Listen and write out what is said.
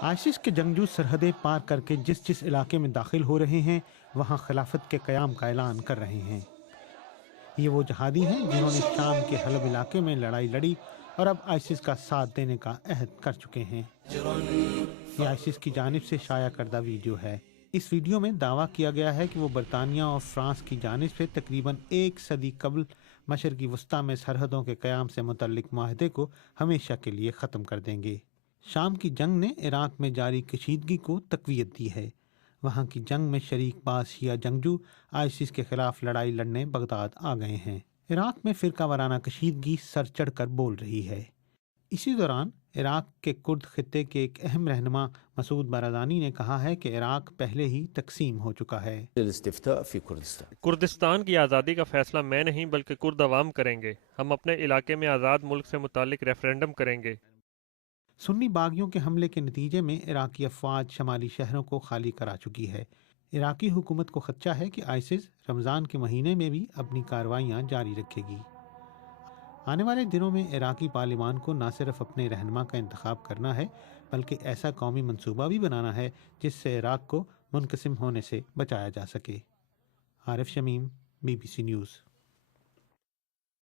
ISIS کے جنگجو سرحدیں پار کر کے جس علاقے میں داخل ہو رہے ہیں وہاں خلافت کے قیام کا اعلان کر رہے ہیں۔ یہ وہ جہادی ہیں جنہوں نے شام کے حلب علاقے میں لڑائی لڑی اور اب آئسس کا ساتھ دینے کا عہد کر چکے ہیں۔ یہ آئسس کی جانب سے شائع کردہ ویڈیو ہے۔ اس ویڈیو میں دعویٰ کیا گیا ہے کہ وہ برطانیہ اور فرانس کی جانب سے تقریباً 1 صدی قبل مشرقی وسطیٰ میں سرحدوں کے قیام سے متعلق معاہدے کو ہمیشہ کے لیے ختم کر دیں گے۔ شام کی جنگ نے عراق میں جاری کشیدگی کو تقویت دی ہے۔ وہاں کی جنگ میں شریک بعض شیعہ جنگجو آئسس کے خلاف لڑائی لڑنے بغداد آ گئے ہیں۔ عراق میں فرقہ وارانہ کشیدگی سر چڑھ کر بول رہی ہے۔ اسی دوران عراق کے کرد خطے کے ایک اہم رہنما مسعود بارزانی نے کہا ہے کہ عراق پہلے ہی تقسیم ہو چکا ہے۔ کردستان کی آزادی کا فیصلہ میں نہیں بلکہ کرد عوام کریں گے۔ ہم اپنے علاقے میں آزاد ملک سے متعلق ریفرینڈم کریں گے۔ سنی باغیوں کے حملے کے نتیجے میں عراقی افواج شمالی شہروں کو خالی کرا چکی ہے۔ عراقی حکومت کو خدشہ ہے کہ آئسس رمضان کے مہینے میں بھی اپنی کارروائیاں جاری رکھے گی۔ آنے والے دنوں میں عراقی پارلیمان کو نہ صرف اپنے رہنما کا انتخاب کرنا ہے بلکہ ایسا قومی منصوبہ بھی بنانا ہے جس سے عراق کو منقسم ہونے سے بچایا جا سکے۔ عارف شمیم، BBC نیوز۔